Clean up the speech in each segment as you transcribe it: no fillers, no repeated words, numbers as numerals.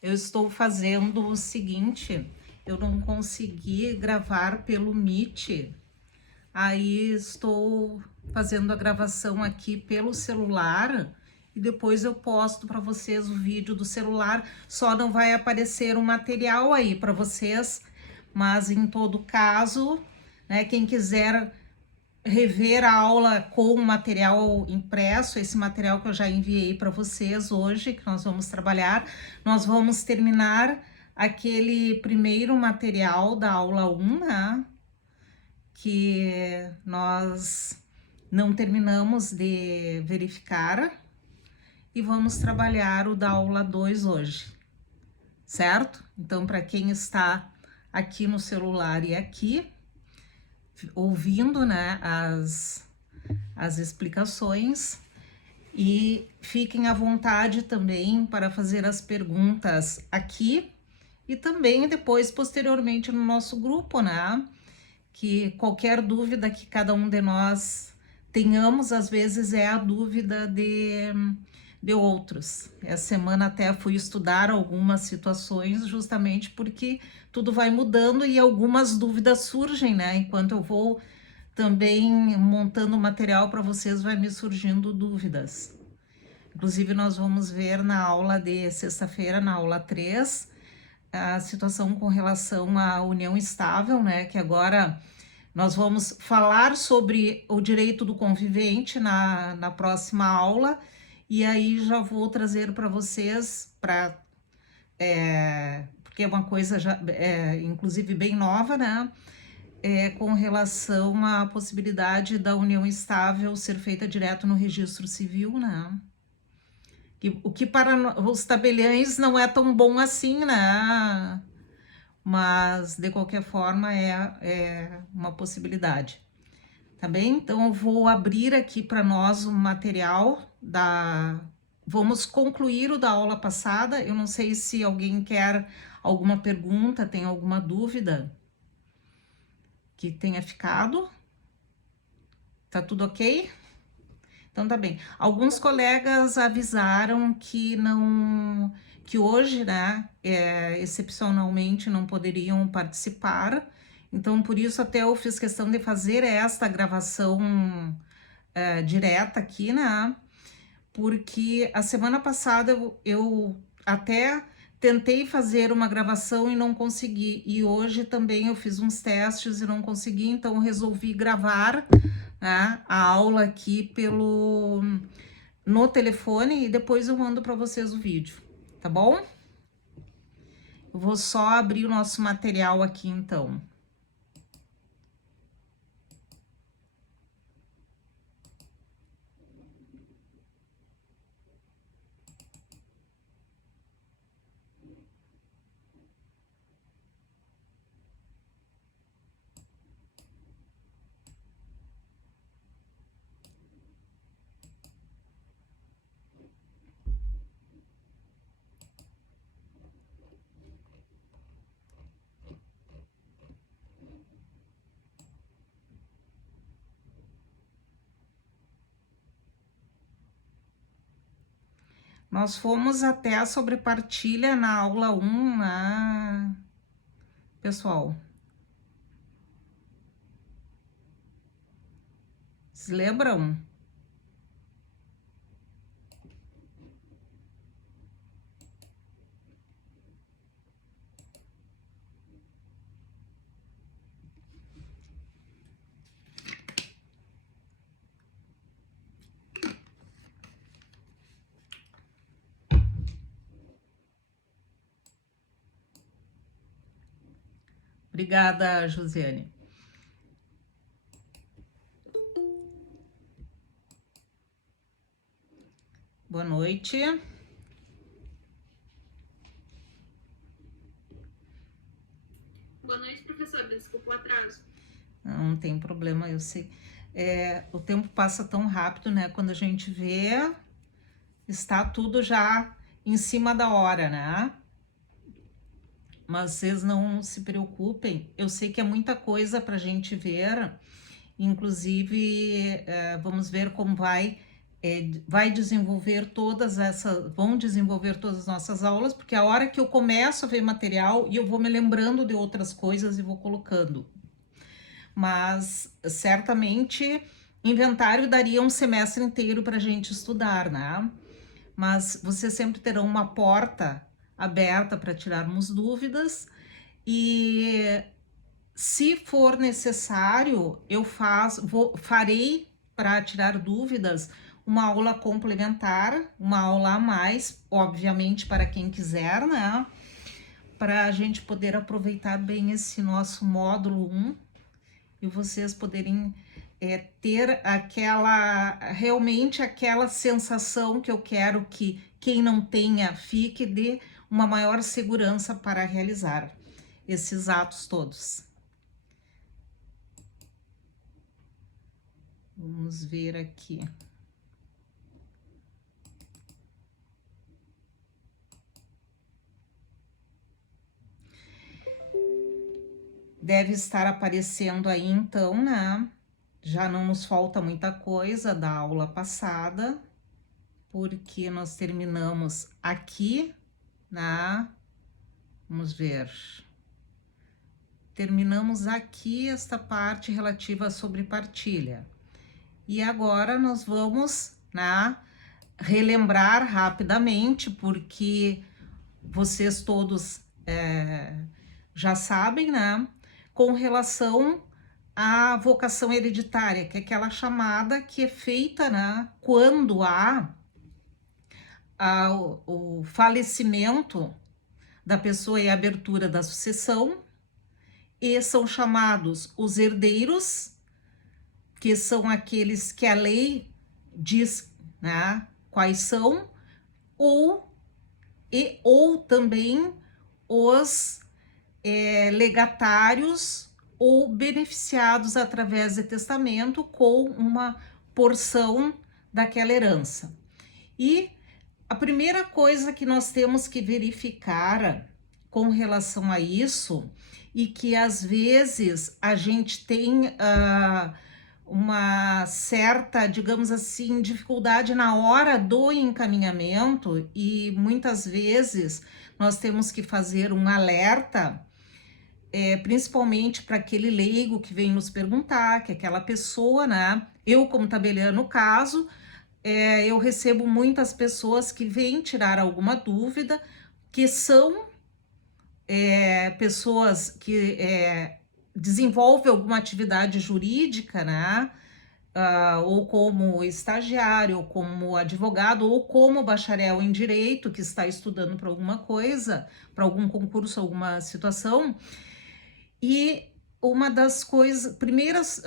Eu estou fazendo o seguinte, eu não consegui gravar pelo Meet, aí estou fazendo a gravação aqui pelo celular e depois eu posto para vocês o vídeo do celular, só não vai aparecer o material aí para vocês, mas em todo caso, né, quem quiser rever a aula com o material impresso, esse material que eu já enviei para vocês hoje, que nós vamos trabalhar, nós vamos terminar aquele primeiro material da aula 1, né? Que nós não terminamos de verificar e vamos trabalhar o da aula 2 hoje, certo? Então, para quem está aqui no celular e aqui, ouvindo, né, as explicações, e fiquem à vontade também para fazer as perguntas aqui e também depois, posteriormente, no nosso grupo, né? Que qualquer dúvida que cada um de nós tenhamos, às vezes é a dúvida de outros. Essa semana até fui estudar algumas situações, justamente porque tudo vai mudando e algumas dúvidas surgem, né? Enquanto eu vou também montando material para vocês, vai me surgindo dúvidas. Inclusive, nós vamos ver na aula de sexta-feira, na aula 3, a situação com relação à união estável, né? Que agora nós vamos falar sobre o direito do convivente na próxima aula, e aí já vou trazer para vocês, porque é uma coisa já, inclusive bem nova, né? Com relação à possibilidade da união estável ser feita direto no registro civil, né? O que para os tabeliães não é tão bom assim, né? Mas de qualquer forma é uma possibilidade. Tá bem? Então eu vou abrir aqui para nós o material da. Vamos concluir o da aula passada. Eu não sei se alguém quer alguma pergunta, tem alguma dúvida que tenha ficado. Tá tudo ok? Então tá bem. Alguns colegas avisaram que não, que hoje, né, excepcionalmente não poderiam participar. Então por isso até eu fiz questão de fazer esta gravação direta aqui, né? Porque a semana passada eu até tentei fazer uma gravação e não consegui. E hoje também eu fiz uns testes e não consegui, então resolvi gravar, né, a aula aqui no telefone e depois eu mando para vocês o vídeo, tá bom? Eu vou só abrir o nosso material aqui então. Nós fomos até a sobrepartilha na aula 1, né, pessoal? Se lembram? Obrigada, Josiane. Boa noite. Boa noite, professor. Desculpa o atraso. Não tem problema, eu sei. O tempo passa tão rápido, né? Quando a gente vê, está tudo já em cima da hora, né? Mas vocês não se preocupem, eu sei que é muita coisa para a gente ver, inclusive vamos ver como vai vai desenvolver vão desenvolver todas as nossas aulas, porque a hora que eu começo a ver material e eu vou me lembrando de outras coisas e vou colocando. Mas certamente inventário daria um semestre inteiro para a gente estudar, né? Mas vocês sempre terão uma porta aberta para tirarmos dúvidas e se for necessário, farei para tirar dúvidas uma aula complementar, uma aula a mais, obviamente para quem quiser, né? Para a gente poder aproveitar bem esse nosso módulo 1 e vocês poderem ter realmente aquela sensação que eu quero que quem não tenha fique de uma maior segurança para realizar esses atos todos. Vamos ver aqui. Deve estar aparecendo aí então, né? Já não nos falta muita coisa da aula passada, porque nós terminamos aqui, né? Vamos ver. Terminamos aqui esta parte relativa sobre partilha. E agora nós vamos, né, relembrar rapidamente, porque vocês todos já sabem, né, com relação à vocação hereditária, que é aquela chamada que é feita, né, quando há o falecimento da pessoa e a abertura da sucessão, e são chamados os herdeiros, que são aqueles que a lei diz, né, quais são, ou também os legatários ou beneficiados através de testamento com uma porção daquela herança. E a primeira coisa que nós temos que verificar com relação a isso, e que às vezes a gente tem uma certa, digamos assim, dificuldade na hora do encaminhamento, e muitas vezes nós temos que fazer um alerta, principalmente para aquele leigo que vem nos perguntar, que é aquela pessoa, né? Eu, como tabeliã no caso, eu recebo muitas pessoas que vêm tirar alguma dúvida, que são pessoas que desenvolvem alguma atividade jurídica, né? Ou como estagiário, ou como advogado, ou como bacharel em direito, que está estudando para alguma coisa, para algum concurso, alguma situação. E uma das primeiras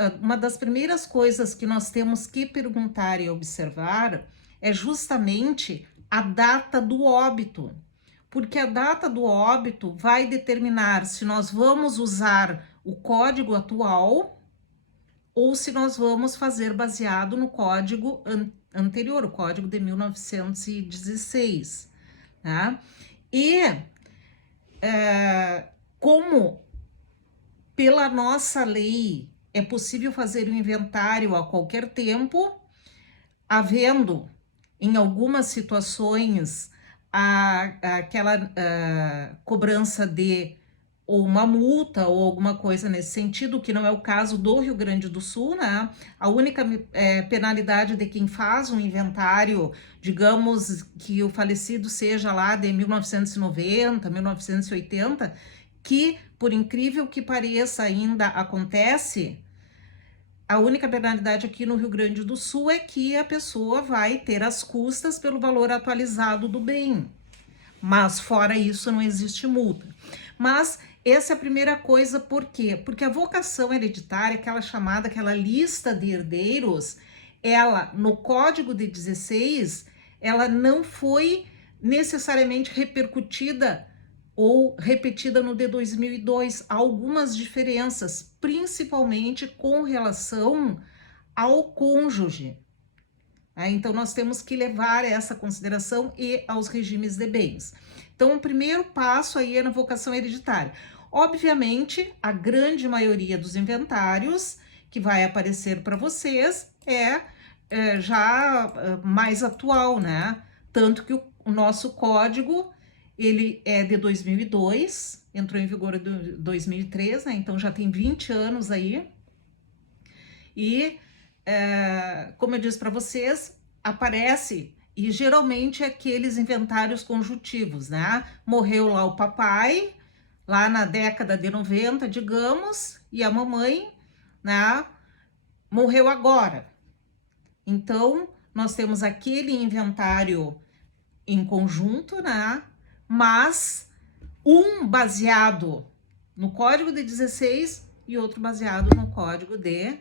coisas que nós temos que perguntar e observar é justamente a data do óbito, porque a data do óbito vai determinar se nós vamos usar o código atual ou se nós vamos fazer baseado no código anterior, o código de 1916, tá? E como pela nossa lei é possível fazer o inventário a qualquer tempo, havendo em algumas situações aquela cobrança de ou uma multa ou alguma coisa nesse sentido, que não é o caso do Rio Grande do Sul, né? A única penalidade de quem faz um inventário, digamos que o falecido seja lá de 1990, 1980, que, por incrível que pareça, ainda acontece, a única penalidade aqui no Rio Grande do Sul é que a pessoa vai ter as custas pelo valor atualizado do bem. Mas fora isso não existe multa. Mas essa é a primeira coisa, por quê? Porque a vocação hereditária, aquela lista de herdeiros, ela, no Código de 16, ela não foi necessariamente repercutida ou repetida no de 2002. Há algumas diferenças, principalmente com relação ao cônjuge. Então, nós temos que levar essa consideração e aos regimes de bens. Então, o primeiro passo aí é na vocação hereditária. Obviamente, a grande maioria dos inventários que vai aparecer para vocês já mais atual, né? Tanto que o nosso código, ele é de 2002, entrou em vigor em 2003, né? Então já tem 20 anos aí. E, como eu disse para vocês, aparece, e geralmente é aqueles inventários conjuntivos, né? Morreu lá o papai, lá na década de 90, digamos, e a mamãe, né? Morreu agora. Então, nós temos aquele inventário em conjunto, né? Mas um baseado no código de 16 e outro baseado no código de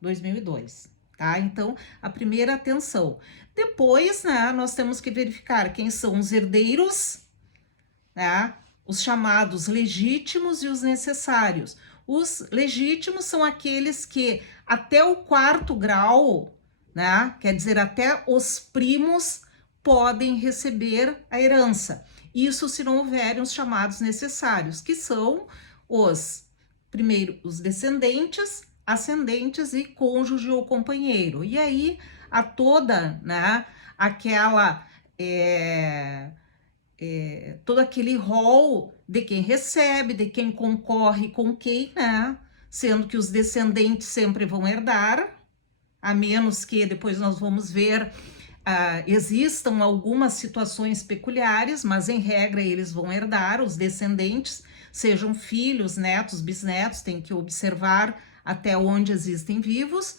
2002, tá? Então, a primeira atenção. Depois, né, nós temos que verificar quem são os herdeiros, né? Os chamados legítimos e os necessários. Os legítimos são aqueles que até o 4º grau, né? Quer dizer, até os primos podem receber a herança. Isso se não houverem os chamados necessários, que são os, primeiro, os descendentes, ascendentes e cônjuge ou companheiro. E aí, a toda, né, aquela... todo aquele rol de quem recebe, de quem concorre com quem, né? Sendo que os descendentes sempre vão herdar, a menos que depois nós vamos ver, existam algumas situações peculiares, mas em regra eles vão herdar, os descendentes, sejam filhos, netos, bisnetos, tem que observar até onde existem vivos.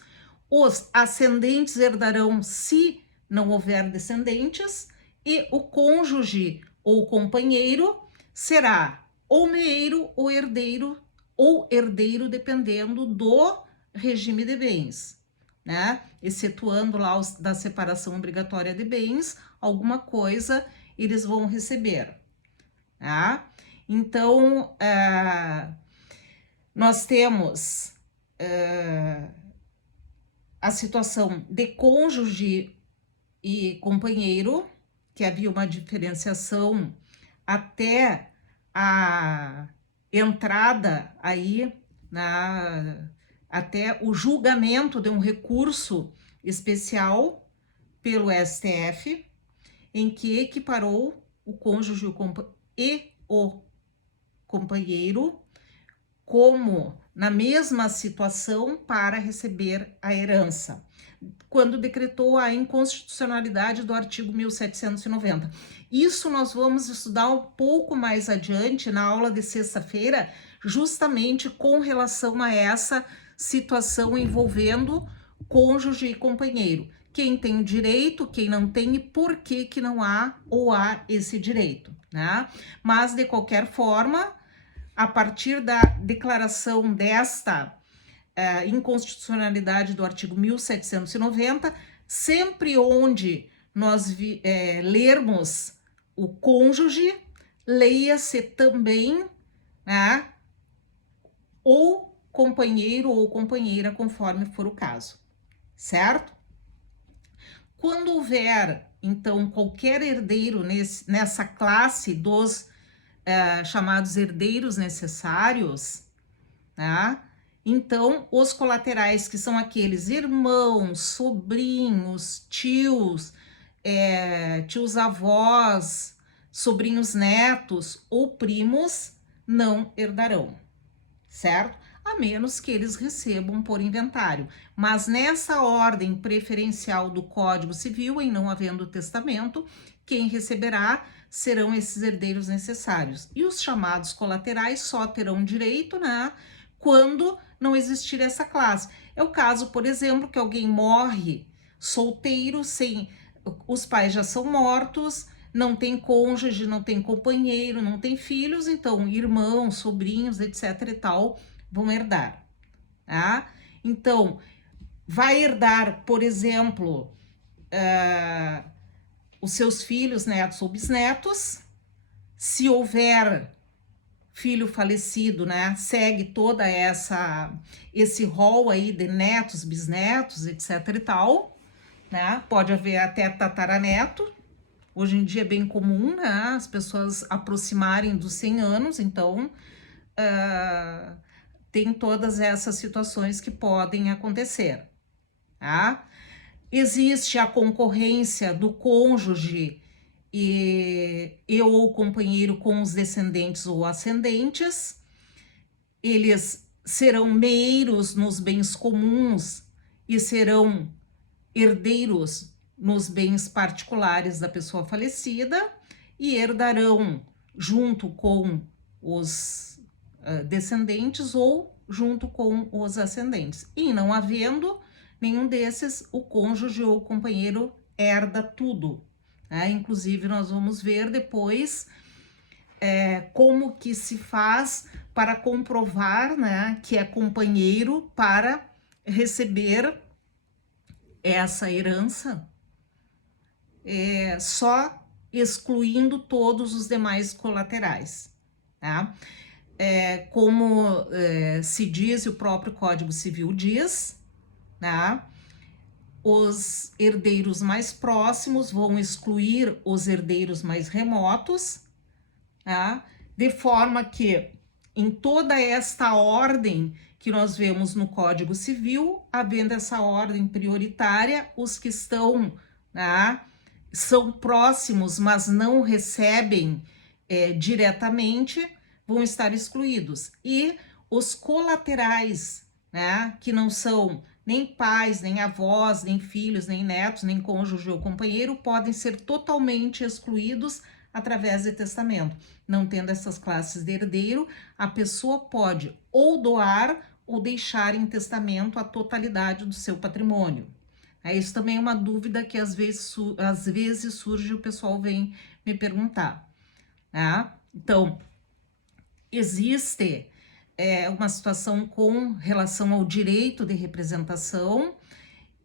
Os ascendentes herdarão se não houver descendentes, e o cônjuge ou companheiro será ou meeiro ou herdeiro, dependendo do regime de bens, né? Excetuando lá os da separação obrigatória de bens, alguma coisa eles vão receber, tá? Então, nós temos a situação de cônjuge e companheiro, que havia uma diferenciação até a entrada aí, até o julgamento de um recurso especial pelo STF, em que equiparou o cônjuge e o companheiro como na mesma situação para receber a herança, quando decretou a inconstitucionalidade do artigo 1790. Isso nós vamos estudar um pouco mais adiante na aula de sexta-feira, justamente com relação a essa situação envolvendo cônjuge e companheiro. Quem tem o direito, quem não tem e por que que não há ou há esse direito, né? Mas, de qualquer forma, a partir da declaração desta inconstitucionalidade do artigo 1790, sempre onde nós lermos o cônjuge, leia-se também, né, ou companheiro ou companheira, conforme for o caso, certo? Quando houver, então, qualquer herdeiro nessa classe dos chamados herdeiros necessários, tá? Então, os colaterais, que são aqueles irmãos, sobrinhos, tios, tios-avós, sobrinhos netos ou primos, não herdarão, certo? A menos que eles recebam por inventário. Mas nessa ordem preferencial do Código Civil, em não havendo testamento, quem receberá serão esses herdeiros necessários. E os chamados colaterais só terão direito, né, quando não existir essa classe. É o caso, por exemplo, que alguém morre solteiro, sem os pais já são mortos, não tem cônjuge, não tem companheiro, não tem filhos, então irmãos, sobrinhos, etc e tal, vão herdar, tá? Então, vai herdar, por exemplo, os seus filhos, netos ou bisnetos. Se houver filho falecido, né, segue toda esse rol aí de netos, bisnetos, etc e tal, né? Pode haver até tataraneto. Hoje em dia é bem comum, né, as pessoas aproximarem dos 100 anos, então tem todas essas situações que podem acontecer, tá? existe a concorrência do cônjuge e ou companheiro com os descendentes ou ascendentes. Eles serão meeiros nos bens comuns e serão herdeiros nos bens particulares da pessoa falecida e herdarão junto com os descendentes ou junto com os ascendentes. E não havendo nenhum desses, o cônjuge ou companheiro herda tudo. Inclusive, nós vamos ver depois como que se faz para comprovar, né, que é companheiro para receber essa herança, só excluindo todos os demais colaterais, tá? Como se diz, o próprio Código Civil diz, tá? Os herdeiros mais próximos vão excluir os herdeiros mais remotos, tá? De forma que, em toda esta ordem que nós vemos no Código Civil, havendo essa ordem prioritária, os que estão, tá, são próximos, mas não recebem diretamente, vão estar excluídos. E os colaterais, né, que não são nem pais, nem avós, nem filhos, nem netos, nem cônjuge ou companheiro, podem ser totalmente excluídos através de testamento. Não tendo essas classes de herdeiro, a pessoa pode ou doar ou deixar em testamento a totalidade do seu patrimônio. Isso também é uma dúvida que às vezes surge, o pessoal vem me perguntar. Então, existe uma situação com relação ao direito de representação,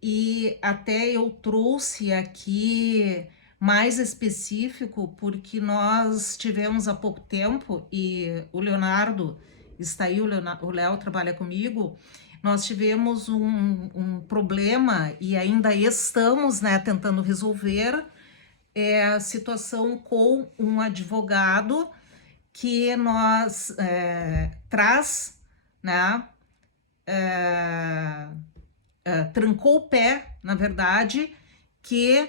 e até eu trouxe aqui mais específico, porque nós tivemos há pouco tempo, e o Leonardo está aí, o Léo trabalha comigo, nós tivemos um problema e ainda estamos, né, tentando resolver a situação com um advogado que nós traz, né, trancou o pé, na verdade, que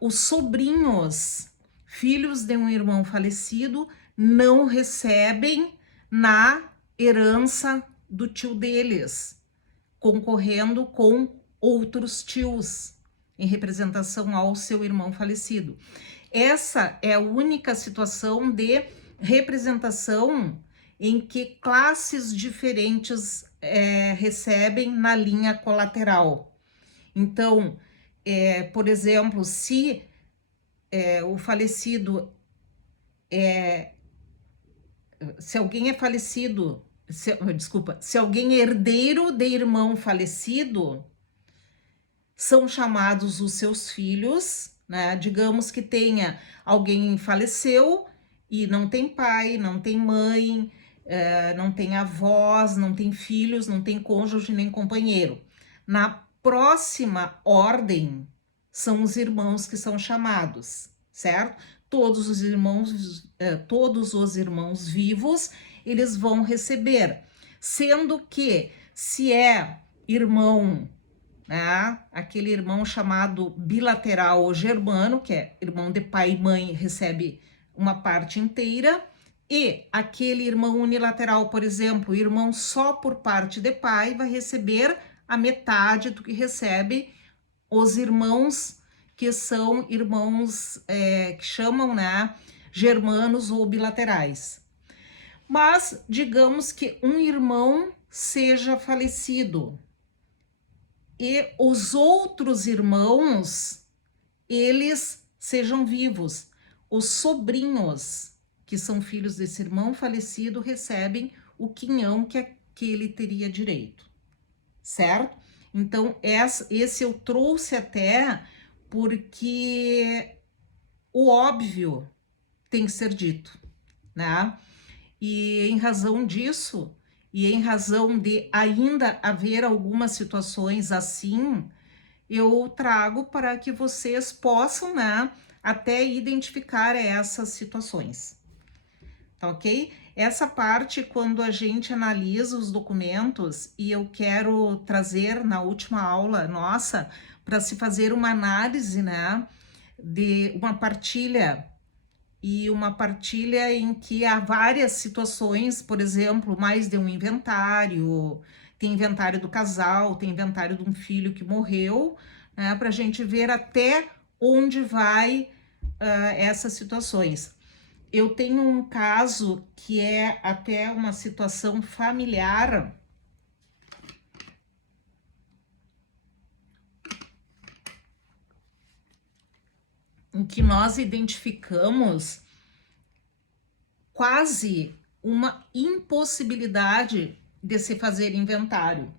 os sobrinhos, filhos de um irmão falecido, não recebem na herança do tio deles, concorrendo com outros tios em representação ao seu irmão falecido. Essa é a única situação de representação em que classes diferentes recebem na linha colateral. Então, por exemplo, se o falecido se alguém é falecido, se alguém é herdeiro de irmão falecido, são chamados os seus filhos, né? Digamos que tenha alguém faleceu e não tem pai, não tem mãe, não tem avós, não tem filhos, não tem cônjuge nem companheiro. Na próxima ordem são os irmãos que são chamados, certo? Todos os irmãos vivos, eles vão receber, sendo que se é irmão, né, aquele irmão chamado bilateral ou germano, que é irmão de pai e mãe, recebe uma parte inteira, e aquele irmão unilateral, por exemplo, irmão só por parte de pai, vai receber a metade do que recebe os irmãos que são irmãos que chamam, né, germanos ou bilaterais. Mas digamos que um irmão seja falecido e os outros irmãos, eles sejam vivos. Os sobrinhos, que são filhos desse irmão falecido, recebem o quinhão que ele teria direito, certo? Então, esse eu trouxe até porque o óbvio tem que ser dito, né? E em razão disso, e em razão de ainda haver algumas situações assim, eu trago para que vocês possam, né, até identificar essas situações. Tá ok? Essa parte, quando a gente analisa os documentos, e eu quero trazer na última aula nossa para se fazer uma análise, né, de uma partilha, e uma partilha em que há várias situações, por exemplo, mais de um inventário, tem inventário do casal, tem inventário de um filho que morreu, né, para a gente ver até onde vai essas situações. Eu tenho um caso que é até uma situação familiar, em que nós identificamos quase uma impossibilidade de se fazer inventário,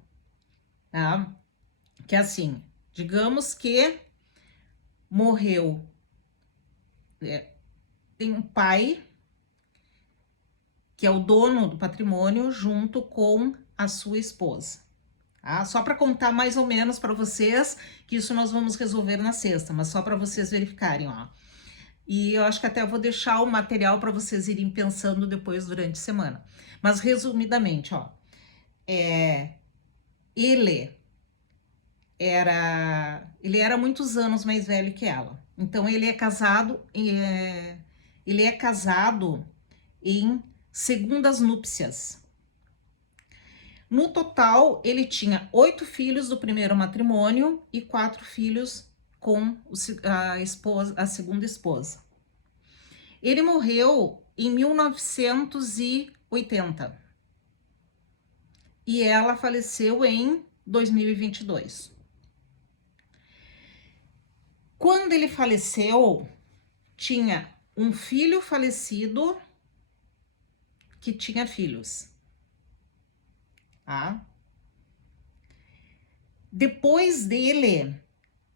tá? Que é assim, digamos que morreu, tem um pai que é o dono do patrimônio junto com a sua esposa. Tá? Só para contar mais ou menos para vocês, que isso nós vamos resolver na sexta, mas só para vocês verificarem, ó. E eu acho que até eu vou deixar o material para vocês irem pensando depois durante a semana. Mas resumidamente, ó, ele era muitos anos mais velho que ela. Então ele é casado, em segundas núpcias. No total, ele tinha 8 filhos do primeiro matrimônio e 4 filhos com a segunda esposa. Ele morreu em 1980 e ela faleceu em 2022. Quando ele faleceu, tinha um filho falecido que tinha filhos. Tá? Depois dele,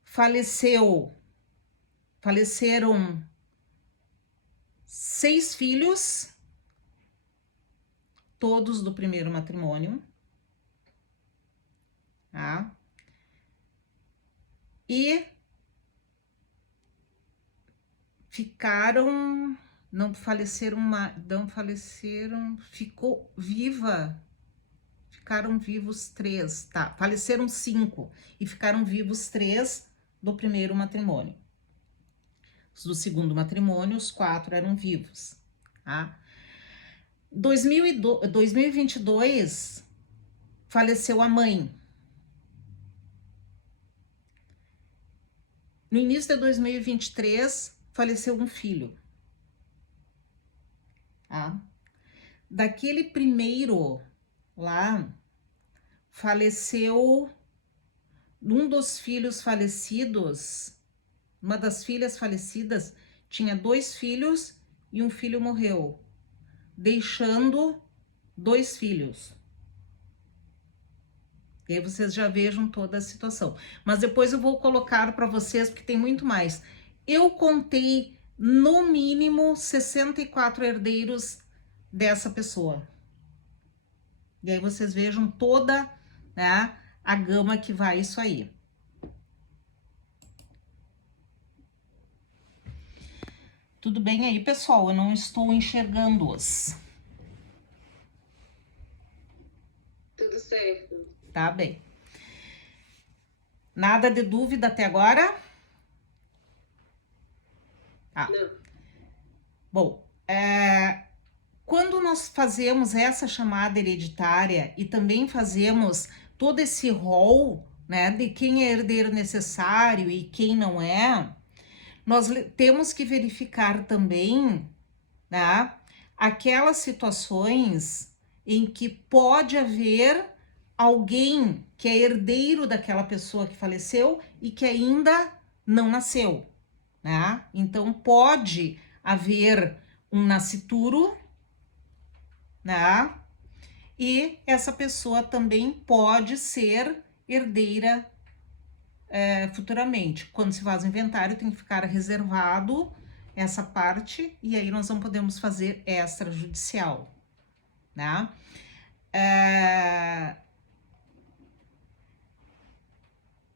faleceram 6 filhos, todos do primeiro matrimônio. Tá? E ficou viva. Ficaram vivos 3, tá? Faleceram 5 e ficaram vivos 3 do primeiro matrimônio. Os do segundo matrimônio, os 4 eram vivos, tá? 2022, faleceu a mãe. No início de 2023, faleceu um filho. Tá? Daquele primeiro lá, faleceu um dos filhos falecidos, uma das filhas falecidas tinha 2 filhos e um filho morreu, deixando 2 filhos. E aí vocês já vejam toda a situação. Mas depois eu vou colocar para vocês, porque tem muito mais. Eu contei, no mínimo, 64 herdeiros dessa pessoa. E aí vocês vejam toda, né, a gama que vai isso aí. Tudo bem aí, pessoal? Eu não estou enxergando-os. Tudo certo. Tá bem. Nada de dúvida até agora? Tá. Não. Bom, quando nós fazemos essa chamada hereditária e também fazemos todo esse rol, né, de quem é herdeiro necessário e quem não é, nós temos que verificar também, né, aquelas situações em que pode haver alguém que é herdeiro daquela pessoa que faleceu e que ainda não nasceu, né? Então pode haver um nascituro, né? E essa pessoa também pode ser herdeira futuramente. Quando se faz o inventário, tem que ficar reservado essa parte, e aí nós não podemos fazer extrajudicial, né?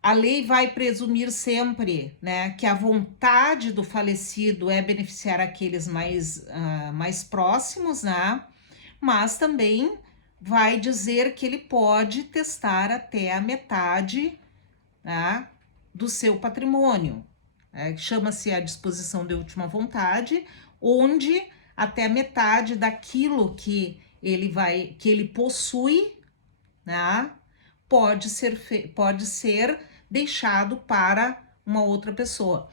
A lei vai presumir sempre, né, que a vontade do falecido é beneficiar aqueles mais próximos, né? Mas também vai dizer que ele pode testar até a metade, né, do seu patrimônio. Chama-se a disposição de última vontade, onde até metade daquilo que ele possui, né, pode ser deixado para uma outra pessoa,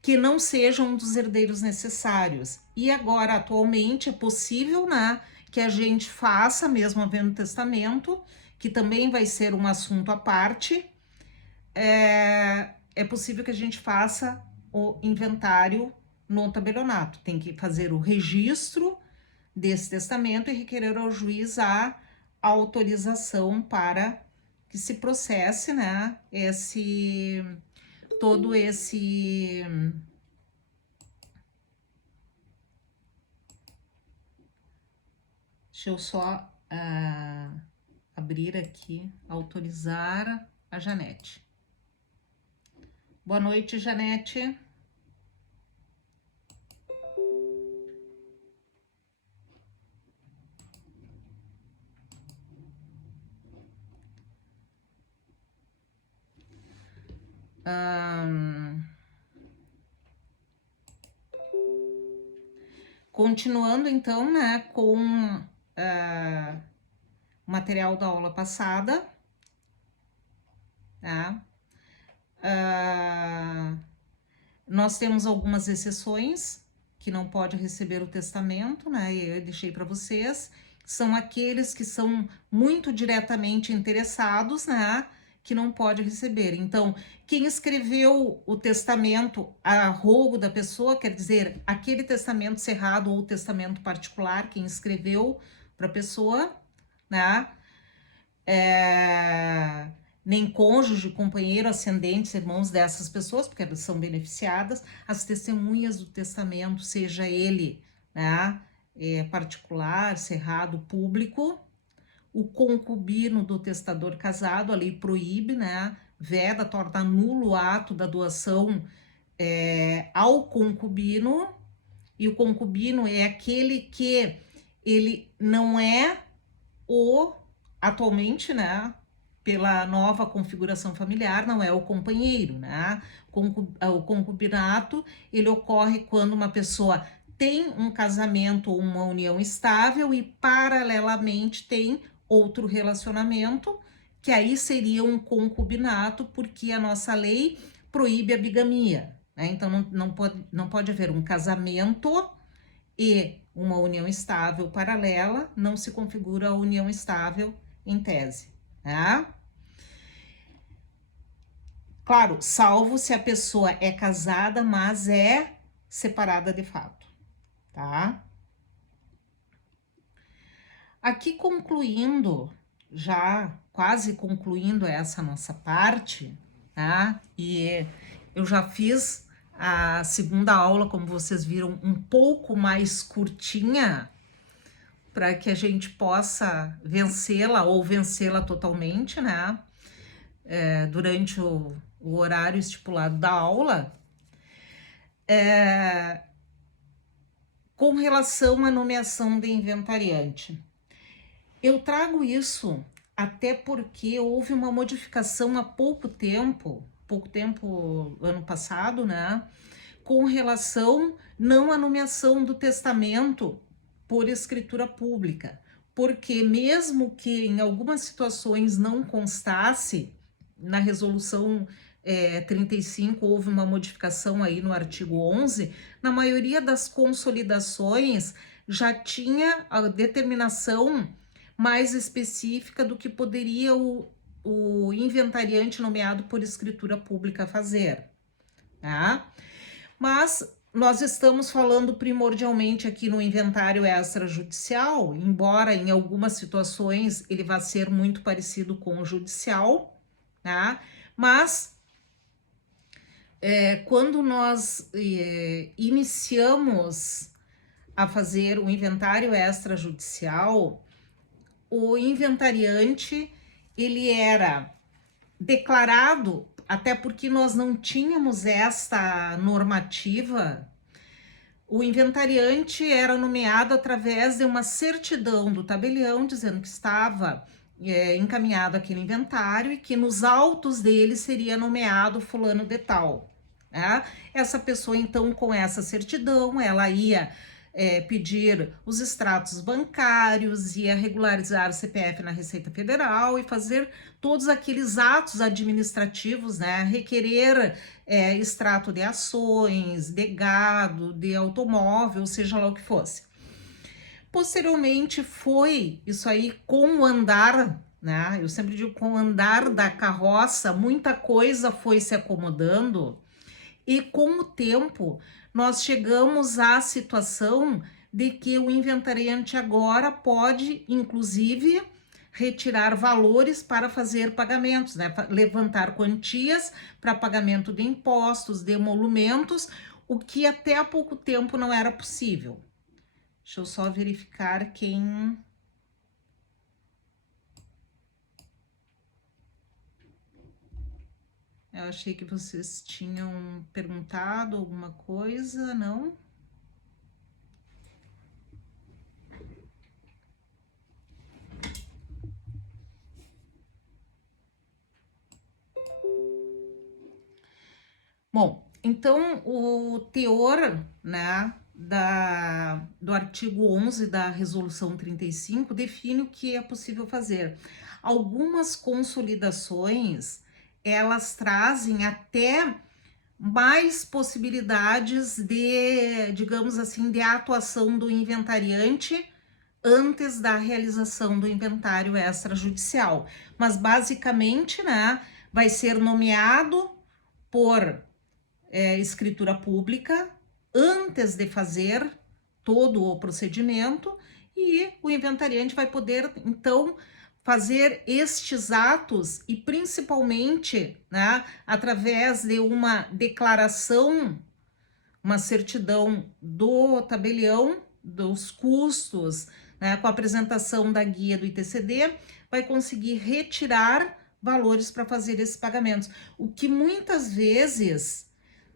que não seja um dos herdeiros necessários. E agora, atualmente, é possível, né, que a gente faça, mesmo havendo testamento, que também vai ser um assunto à parte, é possível que a gente faça o inventário no tabelionato. Tem que fazer o registro desse testamento e requerer ao juiz a autorização para que se processe, né, todo esse deixa eu só abrir aqui, autorizar a Janete. Boa noite, Janete. Continuando então, né, com o material da aula passada, tá? Nós temos algumas exceções que não pode receber o testamento, né? E eu deixei para vocês. São aqueles que são muito diretamente interessados, né? Que não pode receber. Então, quem escreveu o testamento a rogo da pessoa, quer dizer, aquele testamento cerrado ou testamento particular, quem escreveu para a pessoa, né? Nem cônjuge, companheiro, ascendentes, irmãos dessas pessoas, porque elas são beneficiadas, as testemunhas do testamento, seja ele, né, particular, cerrado, público, o concubino do testador casado, a lei proíbe, né, veda, torna nulo o ato da doação ao concubino, e o concubino é aquele que ele não é atualmente, né, pela nova configuração familiar, não é o companheiro, né? O concubinato, ele ocorre quando uma pessoa tem um casamento ou uma união estável e paralelamente tem outro relacionamento, que aí seria um concubinato, porque a nossa lei proíbe a bigamia, né? Então não pode haver um casamento e uma união estável paralela, não se configura a união estável em tese, tá? Claro, salvo se a pessoa é casada, mas é separada de fato, tá? Aqui concluindo, já quase concluindo essa nossa parte, tá? E eu já fiz a segunda aula, como vocês viram, um pouco mais curtinha, para que a gente possa vencê-la ou vencê-la totalmente, né? Durante o horário estipulado da aula, com relação à nomeação de inventariante. Eu trago isso até porque houve uma modificação há pouco tempo, ano passado, né, com relação não à nomeação do testamento por escritura pública, porque mesmo que em algumas situações não constasse, na resolução 35 houve uma modificação aí no artigo 11, na maioria das consolidações já tinha a determinação mais específica do que poderia o inventariante nomeado por escritura pública fazer, tá? Mas nós estamos falando primordialmente aqui no inventário extrajudicial, embora em algumas situações ele vá ser muito parecido com o judicial, tá? Mas quando nós iniciamos a fazer o inventário extrajudicial, o inventariante ele era declarado, até porque nós não tínhamos esta normativa, o inventariante era nomeado através de uma certidão do tabelião dizendo que estava encaminhado aquele inventário e que nos autos dele seria nomeado fulano de tal, né? Essa pessoa, então, com essa certidão, ela ia pedir os extratos bancários, ia regularizar o CPF na Receita Federal e fazer todos aqueles atos administrativos, né? Requerer extrato de ações, de gado, de automóvel, seja lá o que fosse. Posteriormente foi isso aí com o andar, né? Eu sempre digo com o andar da carroça, muita coisa foi se acomodando e com o tempo nós chegamos à situação de que o inventariante agora pode, inclusive, retirar valores para fazer pagamentos, né? Levantar quantias para pagamento de impostos, de emolumentos, o que até há pouco tempo não era possível. Deixa eu só verificar quem. Eu achei que vocês tinham perguntado alguma coisa, não? Bom, então o teor, né, do artigo 11 da Resolução 35 define o que é possível fazer. Algumas consolidações, elas trazem até mais possibilidades de, digamos assim, de atuação do inventariante antes da realização do inventário extrajudicial. Mas basicamente, né, vai ser nomeado por escritura pública antes de fazer todo o procedimento e o inventariante vai poder, então, fazer estes atos e principalmente, né, através de uma declaração, uma certidão do tabelião dos custos, né, com a apresentação da guia do ITCD, vai conseguir retirar valores para fazer esses pagamentos, o que muitas vezes,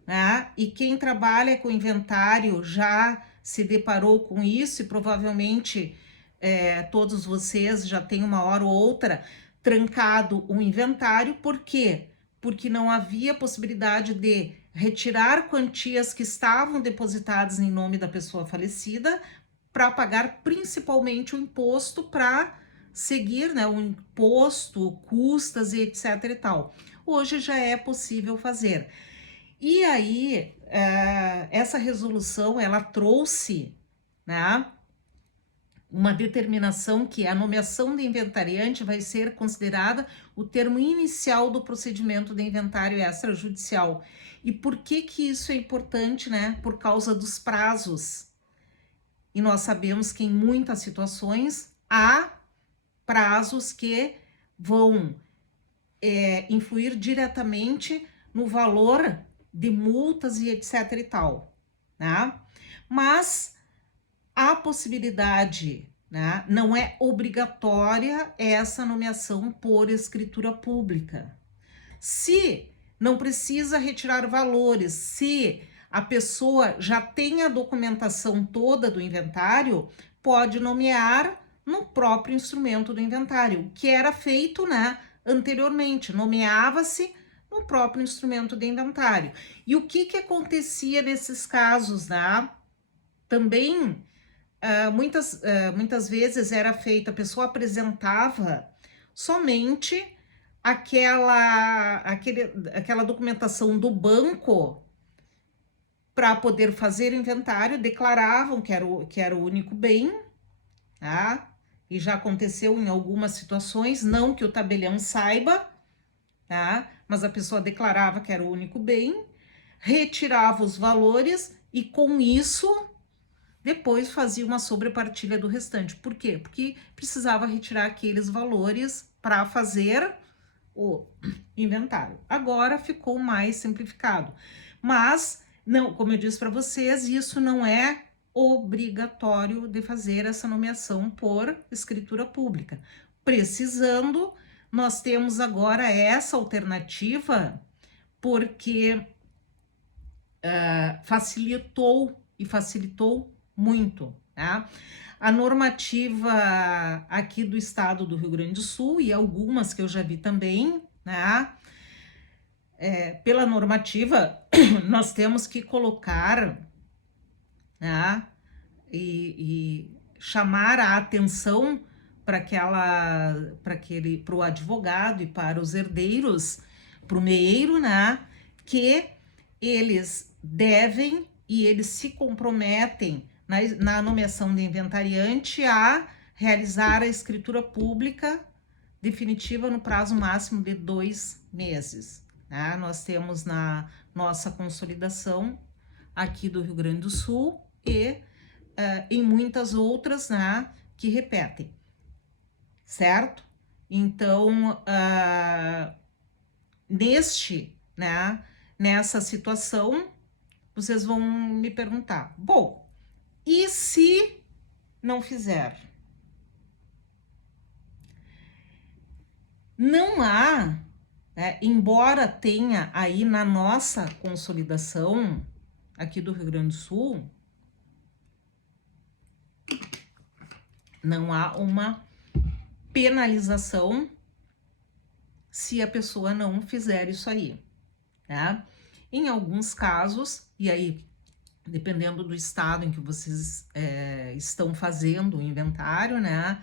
né, e quem trabalha com inventário já se deparou com isso e provavelmente todos vocês já têm uma hora ou outra trancado o inventário. Por quê? Porque não havia possibilidade de retirar quantias que estavam depositadas em nome da pessoa falecida para pagar principalmente o imposto para seguir, né, o imposto, custas e etc e tal. Hoje já é possível fazer. E aí, essa resolução, ela trouxe, né, uma determinação que a nomeação de inventariante vai ser considerada o termo inicial do procedimento de inventário extrajudicial. E por que que isso é importante, né? Por causa dos prazos. E nós sabemos que em muitas situações há prazos que vão influir diretamente no valor de multas e etc e tal, né? Mas a possibilidade, né, não é obrigatória essa nomeação por escritura pública. Se não precisa retirar valores, se a pessoa já tem a documentação toda do inventário, pode nomear no próprio instrumento do inventário, que era feito, né, anteriormente, nomeava-se no próprio instrumento de inventário. E o que acontecia nesses casos, né? Também muitas vezes era feita, a pessoa apresentava somente aquela documentação do banco para poder fazer o inventário, declaravam que era o único bem, tá? E já aconteceu em algumas situações, não que o tabelião saiba, tá? Mas a pessoa declarava que era o único bem, retirava os valores e com isso depois fazia uma sobrepartilha do restante. Por quê? Porque precisava retirar aqueles valores para fazer o inventário. Agora ficou mais simplificado. Mas, não, como eu disse para vocês, isso não é obrigatório de fazer essa nomeação por escritura pública. Precisando, nós temos agora essa alternativa porque facilitou muito, tá? A normativa aqui do estado do Rio Grande do Sul e algumas que eu já vi também, né? Pela normativa, nós temos que colocar, né? E chamar a atenção para o advogado e para os herdeiros, para o meeiro, né? Que eles devem e eles se comprometem na nomeação de inventariante a realizar a escritura pública definitiva no prazo máximo de 2 meses. Né? Nós temos na nossa consolidação aqui do Rio Grande do Sul e em muitas outras, né, que repetem, certo? Então, nessa situação, vocês vão me perguntar, bom, e se não fizer? Não há, embora tenha aí na nossa consolidação aqui do Rio Grande do Sul, não há uma penalização se a pessoa não fizer isso aí, né? Em alguns casos, e aí dependendo do estado em que vocês estão fazendo o inventário, né?